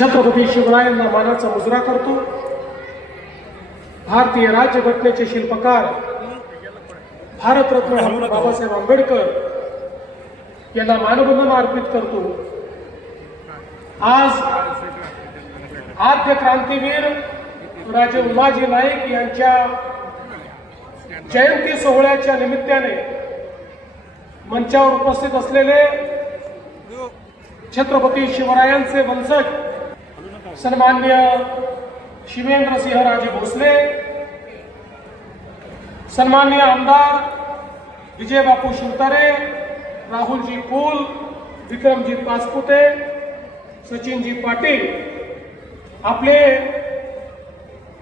छत्रपती शिवरायांना मानाचा मुजरा करतो भारतीय राज्यघटनेचे शिल्पकार भारतरत्न बाबासाहेब आंबेडकर यांना मानवंदना अर्पित करतो आज आद्य क्रांतीवीर राजे उमाजी नाईक यांच्या जयंती सोहळ्याच्या निमित्ताने मंचावर उपस्थित असलेले छत्रपती शिवरायांचे वंशज सन्मान्य सिंह राजे भोसले सन्माननीय आमदार विजय बापू शिवतारे राहुलजी कुल विक्रमजी पासपुते सचिनजी पाटील आपले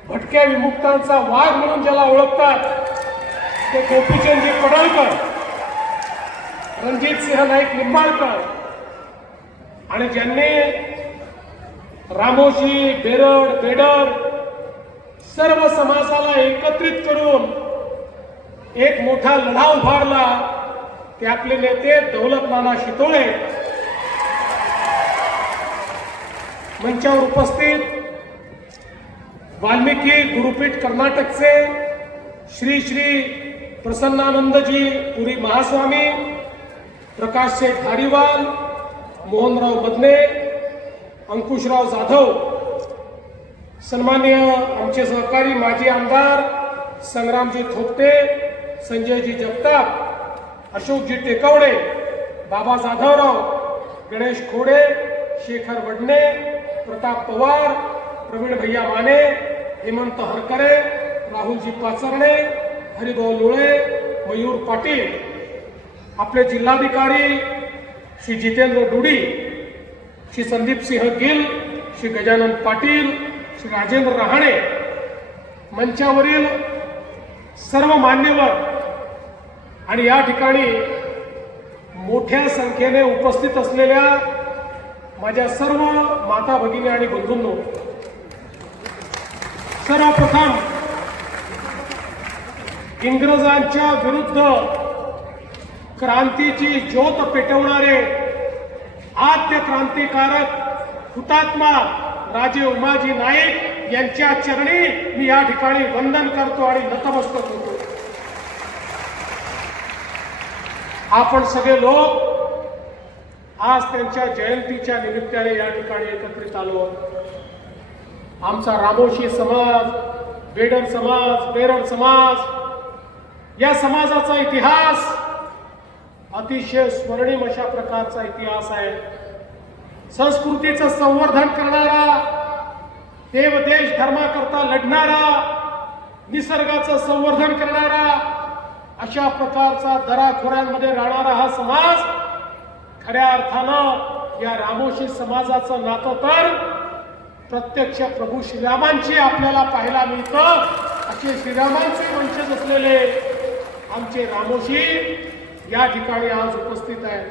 भटक्या विमुक्तांचा वाघ म्हणून ज्याला ओळखतात ते गोपीचंदजी पडळकर रणजित सिंह नाईक निंबाळकर आणि ज्यांनी रामोशी बेरड बेडर सर्व समाजाला एकत्रित करून एक मोठा लढा उभारला ते आपले नेते नाना शितोळे मंचावर उपस्थित वाल्मिकी गुरुपीठ कर्नाटकचे श्री श्री प्रसन्नानंदजी पुरी महास्वामी प्रकाश शेठ धारीवाल मोहनराव बदने अंकुशराव जाधव सन्मान्य आमचे सहकारी माजी आमदार संग्रामजी थोपटे संजयजी जगताप अशोकजी टेकवडे बाबा जाधवराव गणेश खोडे शेखर वडणे प्रताप पवार प्रवीण भैया माने हेमंत हरकरे राहुलजी पाचरणे हरिभाऊ लोळे मयूर पाटील आपले जिल्हाधिकारी श्री जितेंद्र डुडी श्री संदीप सिंह गिल श्री गजानन पाटील श्री राजेंद्र रहाणे मंचावरील सर्व मान्यवर आणि या ठिकाणी मोठ्या संख्येने उपस्थित असलेल्या माझ्या सर्व माता भगिनी आणि बंधूंनो सर्वप्रथम इंग्रजांच्या विरुद्ध क्रांतीची ज्योत पेटवणारे आद्य क्रांतिकारक हुतात्मा राजे उमाजी नाईक यांच्या चरणी मी या ठिकाणी वंदन करतो आणि नतमस्तक होतो आपण सगळे लोक आज त्यांच्या जयंतीच्या निमित्ताने या ठिकाणी एकत्रित आलो आमचा रामोशी समाज बेडर समाज बेरड समाज या समाजाचा इतिहास अतिशय स्मरणीय अशा प्रकारचा इतिहास आहे संस्कृतीचं संवर्धन करणारा देव देश धर्माकरता लढणारा निसर्गाचं संवर्धन करणारा अशा प्रकारचा दराखोऱ्यांमध्ये राहणारा हा समाज खऱ्या अर्थानं या रामोशी समाजाचं नातं तर प्रत्यक्ष प्रभू श्रीरामांची आपल्याला पाहायला मिळतं असे श्रीरामांचे वंचित असलेले आमचे रामोशी या ठिकाणी आज उपस्थित आहे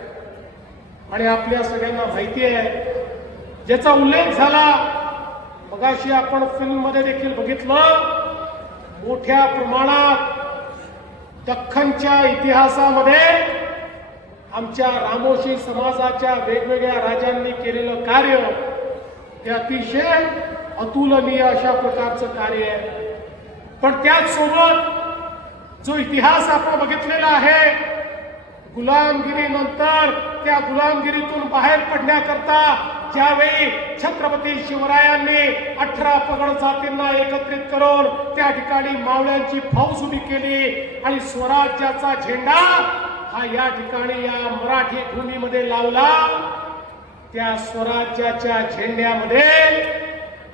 आणि आपल्या सगळ्यांना माहिती आहे ज्याचा उल्लेख झाला मगाशी आपण फिल्ममध्ये देखील बघितलं मोठ्या प्रमाणात दख्खनच्या इतिहासामध्ये आमच्या रामोशी समाजाच्या वेगवेगळ्या राजांनी केलेलं कार्य हे अतिशय अतुलनीय अशा प्रकारचं कार्य आहे पण त्याचसोबत जो इतिहास आपण बघितलेला आहे गुलामगिरीनंतर त्या गुलामगिरीतून बाहेर पडण्याकरता ज्यावेळी छत्रपती शिवरायांनी अठरा पगड जातींना एकत्रित करून त्या ठिकाणी मावळ्यांची फौज उभी केली आणि स्वराज्याचा झेंडा हा या ठिकाणी या मराठी भूमीमध्ये लावला त्या स्वराज्याच्या झेंड्यामध्ये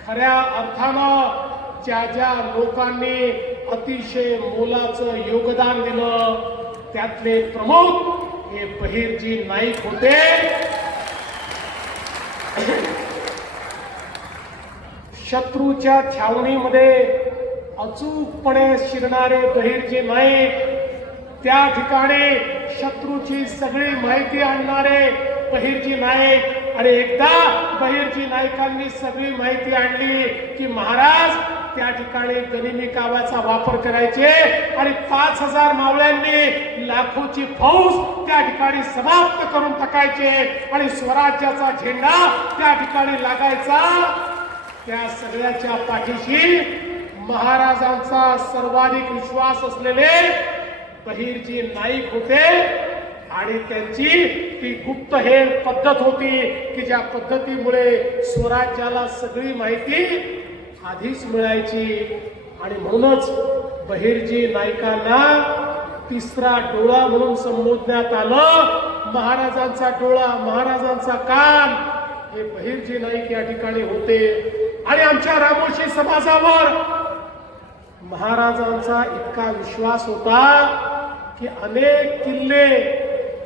खऱ्या अर्थानं ज्या ज्या लोकांनी अतिशय मोलाचं योगदान दिलं त्यातले प्रमुख हे बहिरजी नाईक होते शत्रूच्या छावणीमध्ये अचूकपणे शिरणारे बहिरजी नाईक त्या ठिकाणी शत्रूची सगळी माहिती आणणारे बहिरजी नाईक आणि एकदा बहिरजी नाईकांनी सगळी माहिती आणली की महाराज त्या ठिकाणी गरिबी काव्याचा वापर करायचे आणि पाच हजार मावळ्यांनी लाखोची फौज त्या ठिकाणी समाप्त करून टाकायचे आणि स्वराज्याचा झेंडा त्या ठिकाणी लागायचा त्या सगळ्याच्या पाठीशी महाराजांचा सर्वाधिक विश्वास असलेले बहिरजी नाईक होते आणि त्यांची ती गुप्तहेर पद्धत होती की ज्या पद्धतीमुळे स्वराज्याला सगळी माहिती आधीच मिळायची आणि म्हणूनच बहिरजी नायकांना तिसरा डोळा म्हणून संबोधण्यात आलं महाराजांचा डोळा महाराजांचा कान हे बहिरजी नाईक या ठिकाणी होते आणि आमच्या रामोशी समाजावर महाराजांचा इतका विश्वास होता की अनेक किल्ले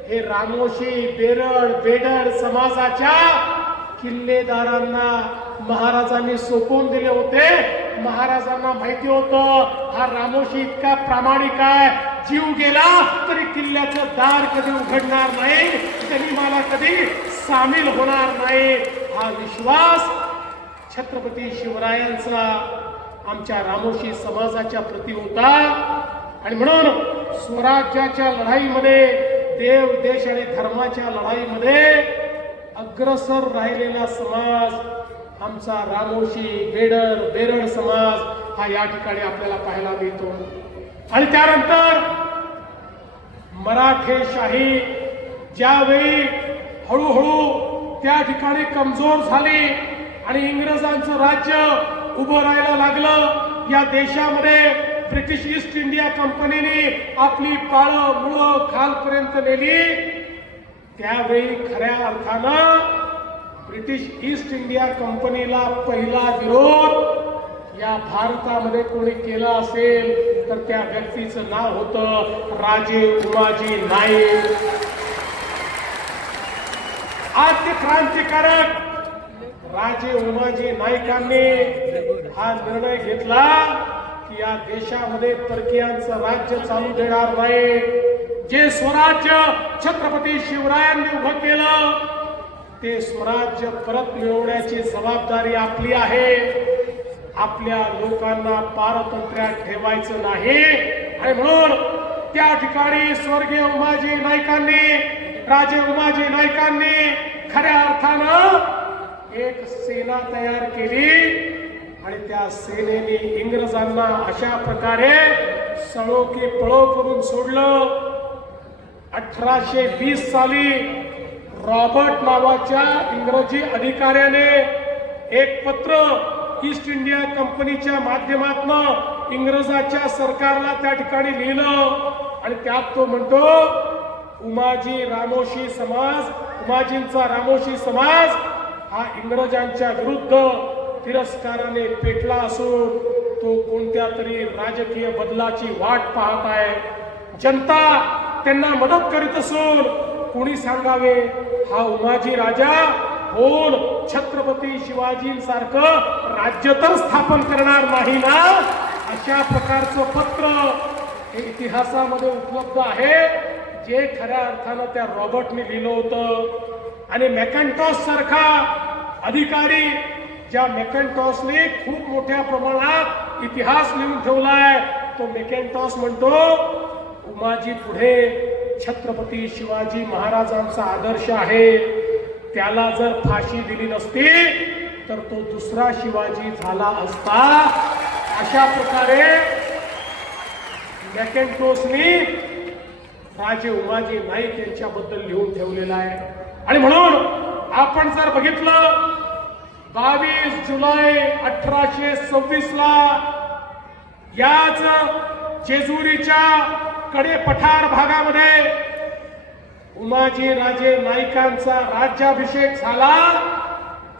हे रामोशी बेरड बेडर समाजाच्या किल्लेदारांना महाराजांनी सोपवून दिले होते महाराजांना माहिती होतं हा रामोशी इतका प्रामाणिक आहे जीव गेला तरी किल्ल्याचं दार कधी उघडणार नाही तरी मला कधी सामील होणार नाही हा विश्वास छत्रपती शिवरायांचा आमच्या रामोशी समाजाच्या प्रती होता आणि म्हणून स्वराज्याच्या लढाईमध्ये देव देश आणि धर्माच्या लढाईमध्ये अग्रसर राहिलेला समाज आमचा रामोशी बेडर बेरड समाज हा या ठिकाणी आपल्याला पाहायला मिळतो आणि त्यानंतर शाही ज्यावेळी हळूहळू त्या ठिकाणी कमजोर झाली आणि इंग्रजांचं राज्य उभं राहायला लागलं या देशामध्ये ब्रिटिश ईस्ट इंडिया कंपनीने आपली पाळं मुळं खालपर्यंत नेली त्यावेळी खऱ्या अर्थानं ब्रिटिश ईस्ट इंडिया कंपनीला पहिला विरोध या भारतामध्ये कोणी केला असेल तर त्या व्यक्तीचं नाव होतं राजे उमाजी नाईक आद्य क्रांतिकारक राजे उमाजी नाईकांनी हा निर्णय घेतला की या देशामध्ये परकीयांचं राज्य चालू देणार नाही जे स्वराज्य छत्रपती शिवरायांनी उभं केलं ते स्वराज्य परत मिळवण्याची जबाबदारी आपली आहे आपल्या लोकांना पारतंत्र्यात ठेवायचं नाही आणि म्हणून त्या ठिकाणी स्वर्गीय उमाजी नाईकांनी राजे उमाजी नाईकांनी खऱ्या अर्थानं एक सेना तयार केली आणि त्या सेनेने इंग्रजांना अशा प्रकारे सळो की पळो करून सोडलं अठराशे वीस साली रॉबर्ट नावाच्या इंग्रजी अधिकाऱ्याने एक पत्र ईस्ट इंडिया कंपनीच्या माध्यमातून इंग्रजाच्या सरकारला त्या ठिकाणी लिहिलं आणि त्यात तो म्हणतो उमाजी रामोशी समाज उमाजींचा रामोशी समाज हा इंग्रजांच्या विरुद्ध तिरस्काराने पेटला असून तो कोणत्या तरी राजकीय बदलाची वाट पाहत आहे जनता त्यांना मदत करीत असून कोणी सांगावे हा उमाजी राजा कोण छत्रपती शिवाजी सारखं राज्य तर स्थापन करणार नाही ना अशा प्रकारचं पत्र हे इतिहासामध्ये उपलब्ध आहे जे खऱ्या अर्थानं त्या रॉबर्टने लिहिलं होतं आणि मेकॅन्टॉस सारखा अधिकारी ज्या मेकॅन्टॉसने खूप मोठ्या प्रमाणात इतिहास लिहून ठेवलाय तो मेकॅन्टॉस म्हणतो उमाजी पुढे छत्रपती शिवाजी महाराजांचा आदर्श आहे त्याला जर फाशी दिली नसती तर तो दुसरा शिवाजी झाला असता अशा प्रकारे मॅकेंटोसनी राजे उमाजी नाईक यांच्याबद्दल लिहून ठेवलेला आहे आणि म्हणून आपण जर बघितलं बावीस जुलै अठराशे सव्वीस ला याच जेजुरीच्या कडे पठार भागामध्ये उमाजी राजे नाईकांचा राज्याभिषेक झाला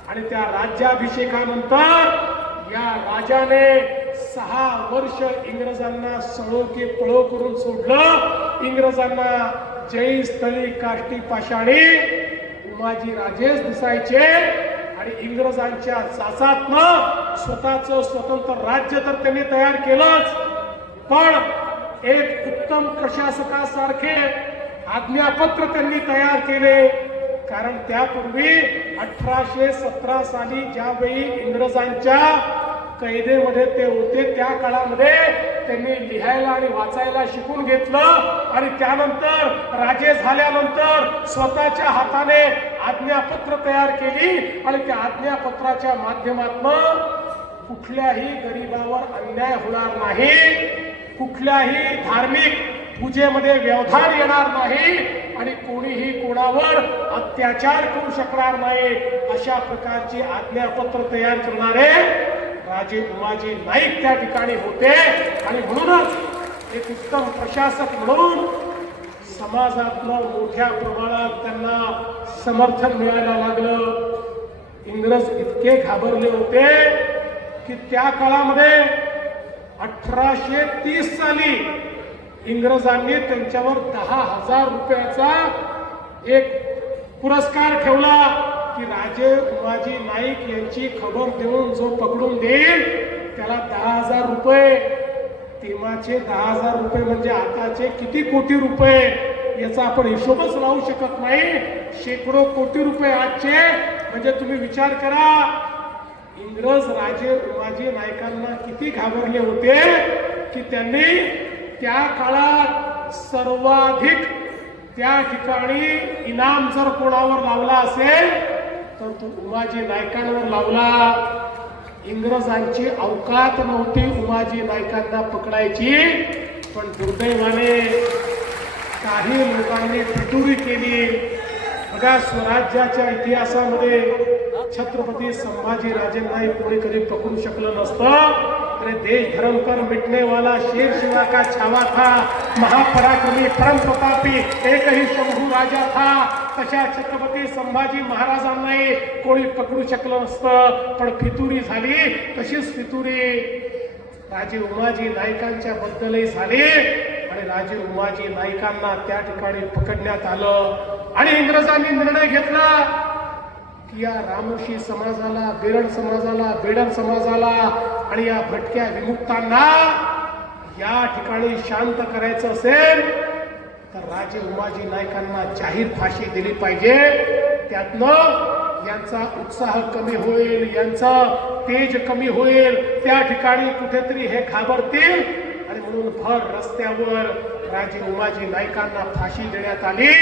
आणि त्या राज्याभिषेकानंतर या राजाने सहा वर्ष इंग्रजांना सळो की पळो करून सोडलं इंग्रजांना जैन स्थळी काष्टी पाषाणी उमाजी राजेच दिसायचे आणि इंग्रजांच्या जाचातनं स्वतःच स्वतंत्र राज्य तर त्यांनी तयार केलंच पण एक उत्तम प्रशासकासारखे आज्ञापत्र त्यांनी तयार केले कारण त्यापूर्वी अठराशे सतरा साली ज्यावेळी इंग्रजांच्या कैदेमध्ये ते होते त्या काळामध्ये त्यांनी लिहायला आणि वाचायला शिकून घेतलं आणि त्यानंतर राजे झाल्यानंतर स्वतःच्या हाताने आज्ञापत्र तयार केली आणि त्या आज्ञापत्राच्या माध्यमातून कुठल्याही गरीबावर अन्याय होणार नाही कुठल्याही धार्मिक पूजेमध्ये व्यवधान येणार नाही आणि कोणीही कोणावर अत्याचार करू शकणार नाही अशा प्रकारची आज्ञापत्र तयार करणारे राजे उमाजी नाईक त्या ठिकाणी होते आणि म्हणूनच एक उत्तम प्रशासक म्हणून समाजातलं मोठ्या प्रमाणात त्यांना समर्थन मिळायला लागलं इंग्रज इतके घाबरले होते की त्या काळामध्ये अठराशे तीस साली इंग्रजांनी त्यांच्यावर दहा हजार रुपयाचा एक पुरस्कार ठेवला की राजे उमाजी नाईक यांची खबर देऊन जो पकडून देईल त्याला दहा हजार रुपये तेव्हाचे दहा हजार रुपये म्हणजे आताचे किती कोटी रुपये याचा आपण हिशोबच लावू शकत नाही शेकडो कोटी रुपये आजचे म्हणजे तुम्ही विचार करा इंग्रज राजे उमाजी नायकांना किती घाबरले होते की त्यांनी त्या काळात सर्वाधिक त्या ठिकाणी इनाम जर कोणावर लावला असेल तर तो उमाजी नायकांवर लावला इंग्रजांची अवकात नव्हती उमाजी नायकांना पकडायची पण दुर्दैवाने काही लोकांनी फिटुरी केली बघा स्वराज्याच्या इतिहासामध्ये छत्रपती संभाजी राजेंनाही कोणी कधी पकडू शकलं नसतं अरे देश धर्म पर मिटने वाला शेर शिवा का छावा था महापराक्रमी परम प्रतापी एकही शंभू राजा था तशा छत्रपती संभाजी महाराजांनाही कोणी पकडू शकलं नसतं पण फितुरी झाली तशीच फितुरी राजे उमाजी नायकांच्या बद्दलही झाली आणि राजे उमाजी नायकांना त्या ठिकाणी पकडण्यात आलं आणि इंग्रजांनी निर्णय घेतला की या रामोशी समाजाला बेरड समाजाला बेडन समाजाला आणि या भटक्या विमुक्तांना या ठिकाणी शांत करायचं असेल तर राजे उमाजी नायकांना जाहीर फाशी दिली पाहिजे त्यातनं यांचा उत्साह कमी होईल यांचा तेज कमी होईल त्या ठिकाणी कुठेतरी हे घाबरतील आणि म्हणून भर रस्त्यावर राजे उमाजी नायकांना फाशी देण्यात आली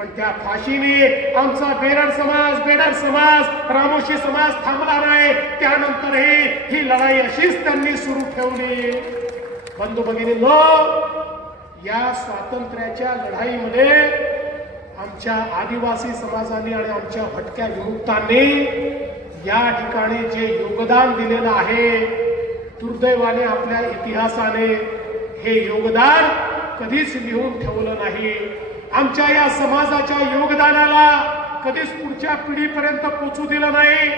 पण त्या फाशीने आमचा बेरड समाज बेडर समाज रामोशी समाज थांबणार नाही त्यानंतरही ही लढाई अशीच त्यांनी सुरू ठेवली बंधू भगिनी या स्वातंत्र्याच्या लढाईमध्ये आमच्या आदिवासी समाजाने आणि आमच्या भटक्या विमुक्तांनी या ठिकाणी जे योगदान दिलेलं आहे दुर्दैवाने आपल्या इतिहासाने हे योगदान कधीच लिहून ठेवलं नाही आमच्या या समाजाच्या योगदानाला कधीच पुढच्या पिढीपर्यंत पोचू दिलं नाही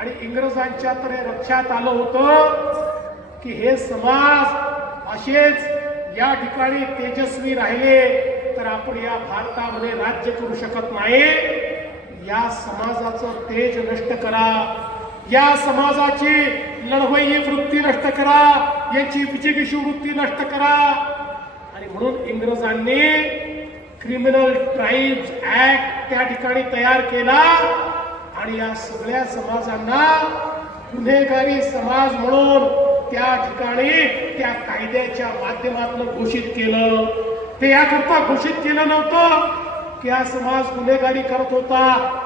आणि इंग्रजांच्या तर हे लक्षात आलं होतं की हे समाज असेच या ठिकाणी तेजस्वी राहिले तर आपण या भारतामध्ये राज्य करू शकत नाही या समाजाचं तेज नष्ट करा या समाजाची लढवयी वृत्ती नष्ट करा याची विजयशी वृत्ती नष्ट करा आणि म्हणून इंग्रजांनी क्रिमिनल क्राईम्स ऍक्ट त्या ठिकाणी तयार केला आणि या सगळ्या समाजांना गुन्हेगारी समाज म्हणून त्या ठिकाणी त्या कायद्याच्या माध्यमातून घोषित केलं ते याकरता घोषित केलं नव्हतं की हा समाज गुन्हेगारी करत होता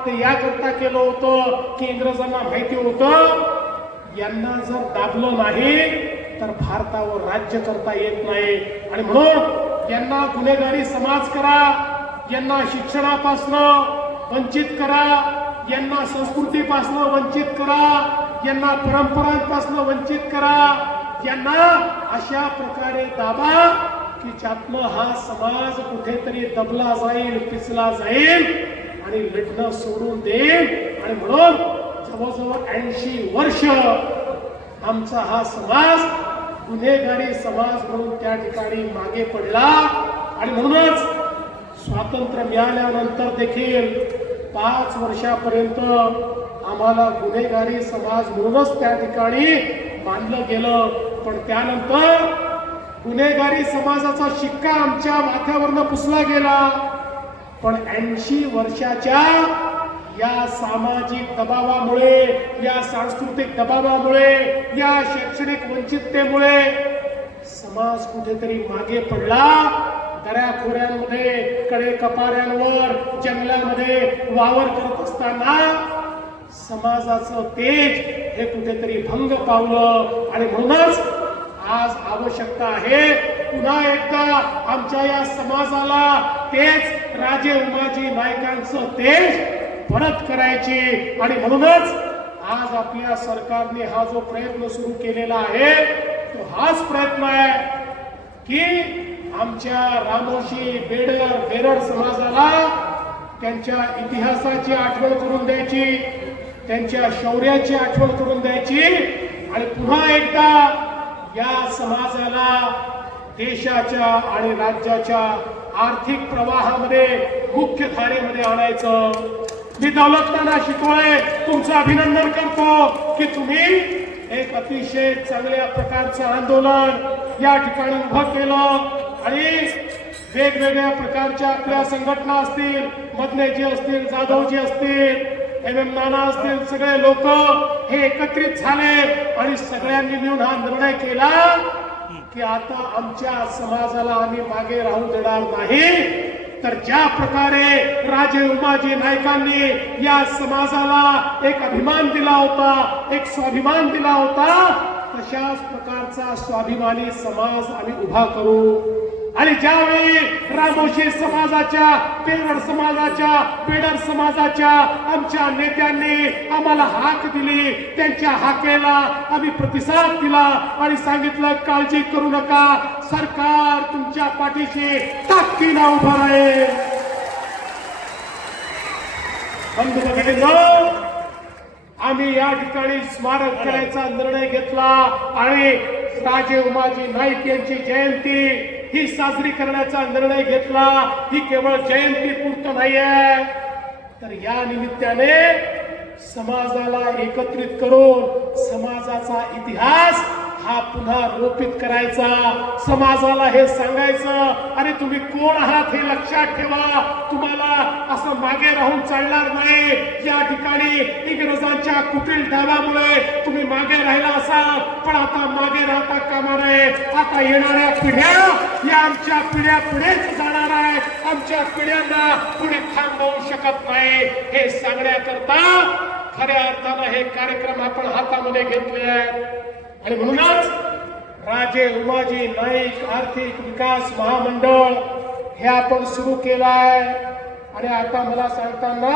ते याकरता केलं होतं की इंग्रजांना माहिती होतं यांना जर दाबलं नाही तर भारतावर राज्य करता येत नाही आणि म्हणून यांना गुन्हेगारी समाज करा यांना शिक्षणापासनं वंचित करा यांना संस्कृतीपासनं वंचित करा यांना परंपरांपासनं वंचित करा यांना अशा प्रकारे दाबा की ज्यातनं हा समाज कुठेतरी दबला जाईल पिचला जाईल आणि लढणं सोडून देईल आणि म्हणून जवळजवळ ऐंशी वर्ष आमचा हा समाज गुन्हेगारी समाज म्हणून त्या ठिकाणी मागे पडला आणि म्हणूनच स्वातंत्र्य मिळाल्यानंतर देखील पाच वर्षापर्यंत आम्हाला गुन्हेगारी समाज म्हणूनच त्या ठिकाणी मानलं गेलं पण त्यानंतर गुन्हेगारी समाजाचा शिक्का आमच्या माथ्यावरनं पुसला गेला पण ऐंशी वर्षाच्या या सामाजिक दबावामुळे या सांस्कृतिक दबावामुळे या शैक्षणिक वंचिततेमुळे समाज कुठेतरी मागे पडला दऱ्याखोऱ्यांमध्ये कडे कपाऱ्यांवर जंगलामध्ये वावर करत असताना समाजाचं तेज हे कुठेतरी भंग पावलं आणि म्हणूनच आज आवश्यकता आहे पुन्हा एकदा आमच्या या समाजाला तेच राजे उमाजी नायकांचं तेज परत करायची आणि म्हणूनच आज आपल्या सरकारने हा जो प्रयत्न सुरू केलेला आहे तो हाच प्रयत्न आहे की आमच्या रामोशी बेडर बेरड समाजाला त्यांच्या इतिहासाची आठवण करून द्यायची त्यांच्या शौर्याची आठवण करून द्यायची आणि पुन्हा एकदा या समाजाला देशाच्या आणि राज्याच्या आर्थिक प्रवाहामध्ये मुख्य धारेमध्ये आणायचं मी दौलतनाना शितोळे तुमचं अभिनंदन करतो की तुम्ही एक अतिशय चांगल्या प्रकारचं आंदोलन या ठिकाणी उभं केलं आणि वेगवेगळ्या प्रकारच्या आपल्या संघटना असतील मदनेजी असतील जाधवजी असतील एम एम नाना असतील सगळे लोक हे एकत्रित झाले आणि सगळ्यांनी मिळून हा निर्णय केला की आता आमच्या समाजाला आम्ही मागे राहू देणार नाही तर ज्या प्रकारे राजे उमाजी नायकांनी या समाजाला एक अभिमान दिला होता एक स्वाभिमान दिला होता तशाच प्रकारचा स्वाभिमानी समाज आम्ही उभा करू आणि ज्यावेळी रामोशी समाजाच्या पेरड समाजाच्या पेडर समाजाच्या आमच्या नेत्यांनी आम्हाला हाक दिली त्यांच्या हाकेला आम्ही प्रतिसाद दिला आणि सांगितलं काळजी करू नका सरकार तुमच्या पाठीशी ताकदीला उभं आहे आम्ही या ठिकाणी स्मारक करायचा निर्णय घेतला आणि राजे उमाजी नाईक यांची जयंती ही साजरी करण्याचा निर्णय घेतला ही केवळ जयंती पुरत नाहीये तर या निमित्ताने समाजाला एकत्रित करून समाजाचा इतिहास हा पुन्हा रोपित करायचा समाजाला हे सांगायचं अरे तुम्ही कोण आहात हे लक्षात ठेवा तुम्हाला असं मागे राहून चालणार नाही या ठिकाणी इंग्रजांच्या कुटील डावामुळे तुम्ही मागे राहिला असाल पण आता मागे राहता कामा नये आता येणाऱ्या पिढ्या या आमच्या पिढ्या पुढेच जाणार आहे आमच्या पिढ्यांना पुढे थांबवू शकत नाही हे सांगण्याकरता खऱ्या अर्थानं हे कार्यक्रम आपण हातामध्ये घेतले आहेत आणि म्हणूनच राजे उमाजी नाईक आर्थिक विकास महामंडळ हे आपण सुरू केलं आहे आणि आता मला सांगताना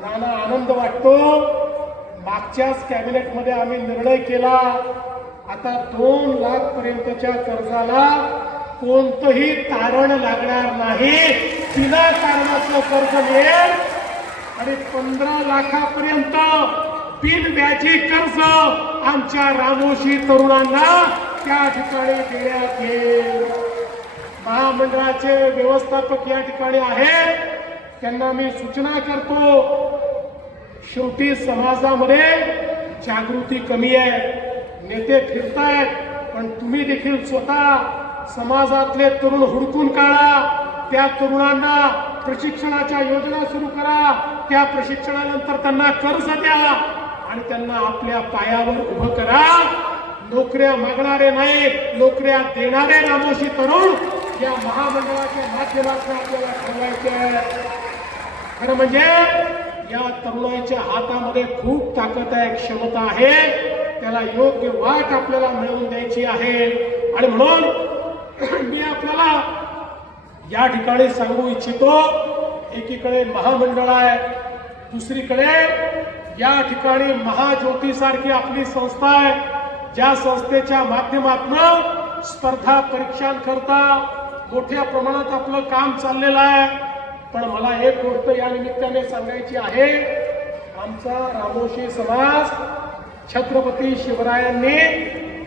नाना आनंद वाटतो मागच्याच कॅबिनेटमध्ये आम्ही निर्णय केला आता दोन लाख पर्यंतच्या कर्जाला कोणतंही तारण लागणार नाही बिना कारणाचं कर्ज मिळेल आणि पंधरा लाखापर्यंत बिन व्याजी कर्ज आमच्या रामोशी तरुणांना त्या ठिकाणी देण्यात येईल महामंडळाचे व्यवस्थापक या ठिकाणी आहेत त्यांना मी सूचना करतो शेवटी समाजामध्ये जागृती कमी आहे नेते फिरतायत पण तुम्ही देखील स्वतः समाजातले तरुण हुडकून काढा त्या तरुणांना प्रशिक्षणाच्या योजना सुरू करा त्या प्रशिक्षणानंतर त्यांना कर्ज द्या आणि त्यांना आपल्या पायावर उभं करा नोकऱ्या मागणारे नाही नोकऱ्या देणारे नामोशी तरुण या महामंडळाच्या माध्यमातून आपल्याला ठरवायचे खरं म्हणजे या तरुणाच्या हातामध्ये खूप ताकद आहे क्षमता आहे त्याला योग्य वाट आपल्याला मिळवून द्यायची आहे आणि म्हणून मी आपल्याला या ठिकाणी सांगू इच्छितो एकीकडे महामंडळ आहे दुसरीकडे या ठिकाणी महाज्योती सारखी आपली संस्था आहे ज्या संस्थेच्या माध्यमातून स्पर्धा परीक्षांकरता मोठ्या प्रमाणात आपलं काम चाललेलं आहे पण मला एक गोष्ट या निमित्ताने सांगायची आहे आमचा रामोशी समाज छत्रपती शिवरायांनी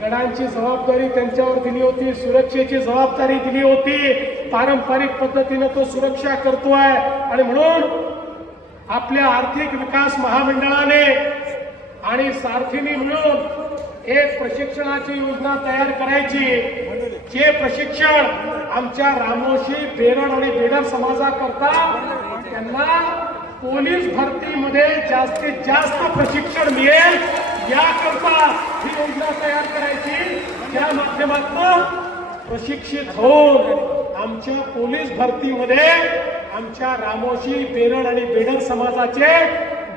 गडांची जबाबदारी त्यांच्यावर दिली होती सुरक्षेची जबाबदारी दिली होती पारंपरिक पद्धतीनं तो सुरक्षा करतोय आणि म्हणून आपल्या आर्थिक विकास महामंडळाने आणि सारथीने मिळून एक प्रशिक्षणाची योजना तयार करायची जे प्रशिक्षण आमच्या रामोशी बेरड आणि बेडर समाजाकरता त्यांना पोलीस भरतीमध्ये जास्तीत जास्त प्रशिक्षण मिळेल याकरता ही योजना तयार करायची त्या माध्यमातून प्रशिक्षित होऊन आमच्या पोलीस भरतीमध्ये आमच्या रामोशी बेरड आणि बेडर समाजाचे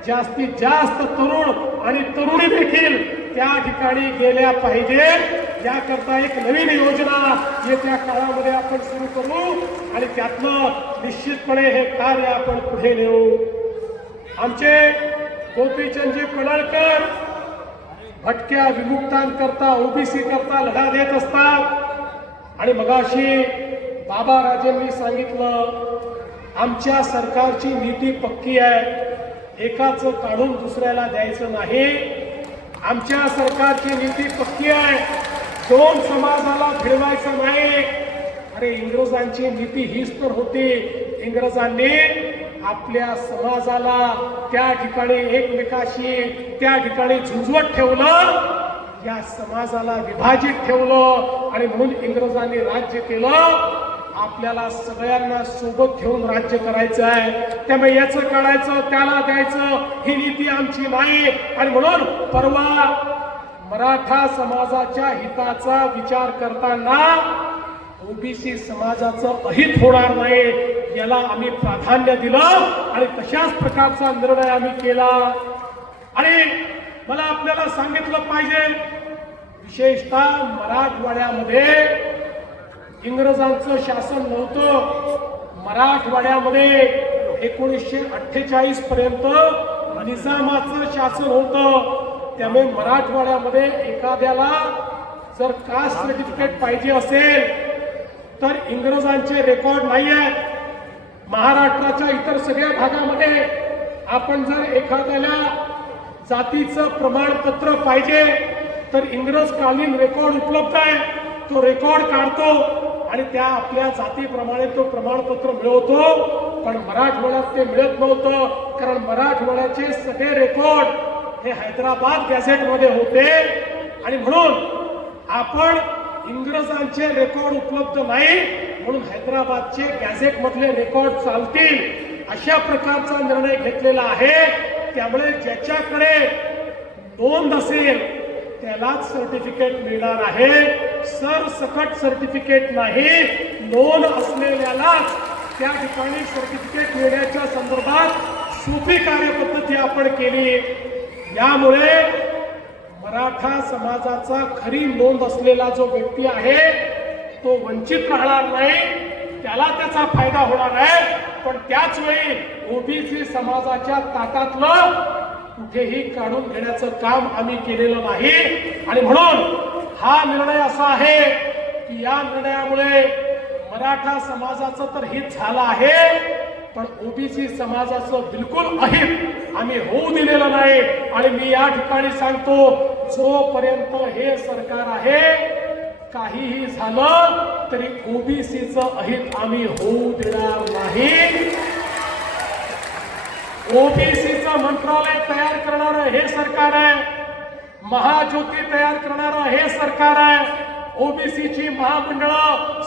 जास्तीत जास्त तरुण आणि तरुणी देखील त्या ठिकाणी गेल्या पाहिजे याकरता एक नवीन योजना येत्या काळामध्ये आपण सुरू करू आणि त्यातनं निश्चितपणे हे कार्य आपण पुढे नेऊ आमचे गोपीचंदजी पडळकर भटक्या विमुक्तांकरता ओबीसी करता लढा देत असतात आणि मगाशी बाबा राजेंनी सांगितलं आमच्या सरकारची नीती पक्की आहे एकाचं काढून दुसऱ्याला द्यायचं नाही आमच्या सरकारची नीती पक्की आहे दोन समाजाला फिरवायचं नाही अरे इंग्रजांची नीती हीच तर होती इंग्रजांनी आपल्या समाजाला त्या ठिकाणी एकमेकाशी त्या ठिकाणी झुंजवत ठेवलं या समाजाला विभाजित ठेवलं आणि म्हणून इंग्रजांनी राज्य केलं आपल्याला सगळ्यांना सोबत घेऊन राज्य करायचं आहे त्यामुळे याचं काढायचं त्याला द्यायचं ही नीती आमची नाही आणि म्हणून परवा मराठा समाजाच्या हिताचा विचार करताना ओबीसी समाजाचं अहित होणार नाही याला आम्ही प्राधान्य दिलं आणि तशाच प्रकारचा निर्णय आम्ही केला आणि मला आपल्याला सांगितलं पाहिजे विशेषतः मराठवाड्यामध्ये इंग्रजांचं शासन नव्हतं मराठवाड्यामध्ये एकोणीसशे अठ्ठेचाळीस पर्यंत निजामाचं शासन होतं त्यामुळे मराठवाड्यामध्ये एखाद्याला जर कास्ट सर्टिफिकेट पाहिजे असेल तर इंग्रजांचे रेकॉर्ड नाही आहेत महाराष्ट्राच्या इतर सगळ्या भागामध्ये आपण जर एखाद्याला जातीचं प्रमाणपत्र पाहिजे तर इंग्रजकालीन रेकॉर्ड उपलब्ध आहे तो रेकॉर्ड काढतो आणि त्या आपल्या जातीप्रमाणे तो प्रमाणपत्र मिळवतो पण मराठवाड्यात ते मिळत नव्हतं कारण मराठवाड्याचे सगळे रेकॉर्ड हे हैदराबाद गॅझेटमध्ये होते आणि म्हणून आपण इंग्रजांचे रेकॉर्ड उपलब्ध नाही म्हणून हैदराबादचे गॅझेट मधले रेकॉर्ड चालतील अशा प्रकारचा निर्णय घेतलेला आहे त्यामुळे ज्याच्याकडे नोंद असेल त्यालाच सर्टिफिकेट मिळणार आहे सरसकट सर्टिफिकेट नाही लोन असलेल्याला त्या ठिकाणी सर्टिफिकेट मिळण्याच्या संदर्भात सोपी कार्यपद्धती आपण केली यामुळे मराठा समाजाचा खरी नोंद असलेला जो व्यक्ती आहे तो वंचित राहणार नाही त्याला त्याचा फायदा होणार आहे पण त्याच वेळी ओबीसी समाजाच्या ताटातलं कुठेही काढून घेण्याचं काम आम्ही केलेलं नाही आणि म्हणून हा निर्णय असा आहे की या निर्णयामुळे मराठा समाजाचं तर हित झालं आहे पण ओबीसी समाजाचं बिलकुल अहित आम्ही होऊ दिलेलं नाही आणि मी या ठिकाणी सांगतो जोपर्यंत हे सरकार आहे काहीही झालं तरी ओबीसीचं अहित आम्ही होऊ देणार नाही ओबीसीचं मंत्रालय तयार करणार हे सरकार आहे महाज्योती तयार करणारं हे सरकार आहे ओबीसी ची महामंडळ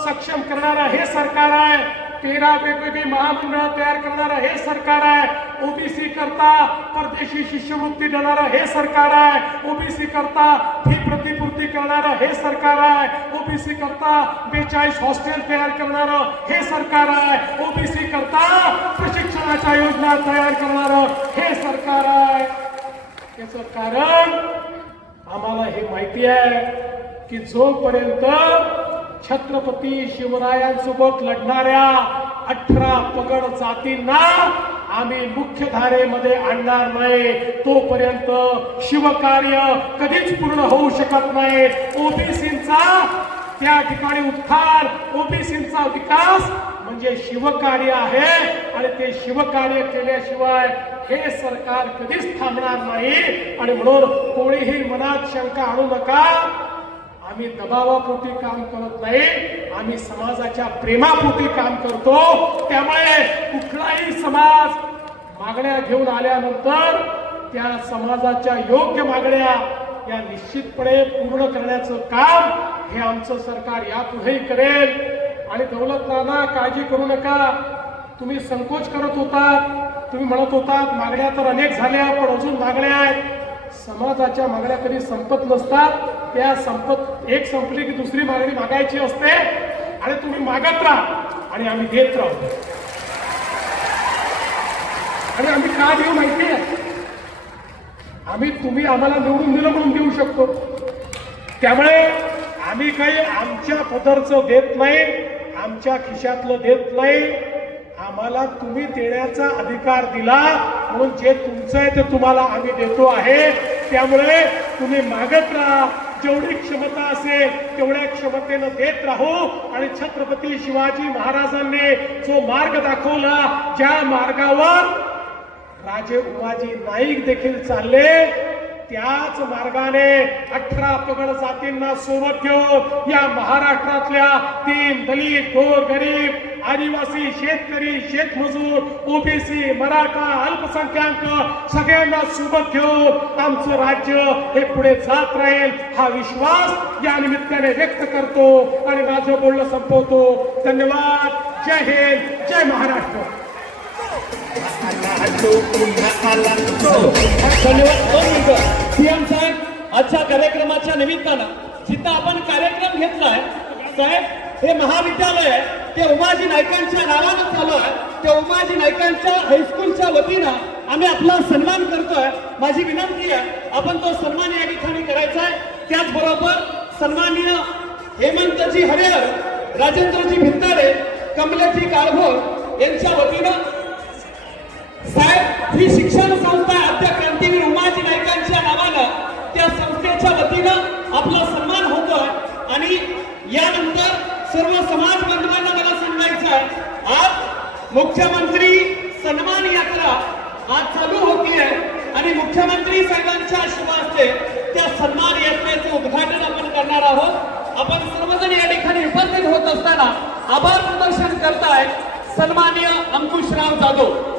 सक्षम करणारं हे सरकार आहे तेरा वेगवेगळी महामंडळं तयार करणारं हे सरकार आहे ओबीसी करता परदेशी शिष्यवृत्ती देणारं हे सरकार आहे ओबीसी करता फी प्रतिपूर्ती करणारं हे सरकार आहे ओबीसी करता बेचाळीस हॉस्टेल तयार करणारं हे सरकार आहे ओबीसी करता प्रशिक्षणाच्या योजना तयार करणारं हे सरकार आहे याच कारण आम्हाला हे माहिती आहे की जोपर्यंत छत्रपती शिवरायांसोबत लढणाऱ्या अठरा पगड जातींना आम्ही मुख्य धारेमध्ये आणणार नाही तोपर्यंत शिवकार्य कधीच पूर्ण होऊ शकत नाही ओबीसीचा त्या ठिकाणी उत्थान ओबीसीचा विकास म्हणजे शिवकार्य आहे आणि ते शिवकार्य केल्याशिवाय हे सरकार कधीच थांबणार नाही आणि म्हणून कोणीही मनात शंका आणू नका आम्ही दबावापोटी काम करत नाही आम्ही समाजाच्या प्रेमापोटी काम करतो त्यामुळे कुठलाही समाज मागण्या घेऊन आल्यानंतर त्या समाजाच्या योग्य मागण्या या निश्चितपणे पूर्ण करण्याचं काम हे आमचं सरकार यापुढेही करेल आणि दौलत नाना काळजी करू नका तुम्ही संकोच करत होता तुम्ही म्हणत होतात मागण्या तर अनेक झाल्या पण अजून मागण्या आहेत समाजाच्या मागण्या कधी संपत नसतात त्या संपत एक संपली की दुसरी मागणी मागायची असते आणि तुम्ही मागत राहा आणि आम्ही घेत राहू आणि आम्ही का देऊ माहिती आहे आम्ही तुम्ही आम्हाला निवडून दिलं म्हणून देऊ शकतो त्यामुळे आम्ही काही आमच्या पदरचं देत नाही आमच्या खिशातलं देत नाही आम्हाला तुम्ही देण्याचा अधिकार दिला म्हणून जे तुमचं आहे ते तुम्हाला आम्ही देतो आहे त्यामुळे तुम्ही मागत राहा जेवढी क्षमता असेल तेवढ्या क्षमतेनं देत राहू आणि छत्रपती शिवाजी महाराजांनी जो मार्ग दाखवला ज्या मार्गावर राजे उमाजी नाईक देखील चालले त्याच मार्गाने अठरा पगड जातींना सोबत घेऊन या महाराष्ट्रातल्या तीन दलित गोर गरीब आदिवासी शेतकरी शेतमजूर ओबीसी मराठा अल्पसंख्याक सगळ्यांना सोबत घेऊन आमचं राज्य हे पुढे जात राहील हा विश्वास या निमित्ताने व्यक्त करतो आणि माझं बोलणं संपवतो धन्यवाद जय हिंद जय महाराष्ट्र धन्यवाद सीएम साहेब कार्यक्रमाच्या निमित्तानं जिथं आपण कार्यक्रम घेतलाय साहेब हे महाविद्यालय आहे ते उमाजी नायकांच्या नावानं झालं आहे उमाजी नायकांच्या हायस्कूलच्या वतीनं आम्ही आपला सन्मान करतोय माझी विनंती आहे आपण तो सन्मान या ठिकाणी करायचा आहे त्याचबरोबर सन्माननीय हेमंतजी हरेहर राजेंद्रजी भिंतारे कमलेजी काळभोर यांच्या वतीनं साहेब ही शिक्षण संस्था आद्य क्रांतीवीर उमाजी नाईकांच्या नावानं त्या संस्थेच्या वतीनं आपला सन्मान होतोय आणि यानंतर सर्व समाज बांधवांना मला सांगायचं आहे आज मुख्यमंत्री सन्मान यात्रा आज चालू होती आणि मुख्यमंत्री साहेबांच्या आशीर्वाद त्या सन्मान यात्रेचं उद्घाटन आपण करणार आहोत आपण सर्वजण या ठिकाणी उपस्थित होत असताना आभार प्रदर्शन करताय सन्मान्य अंकुशराव जाधव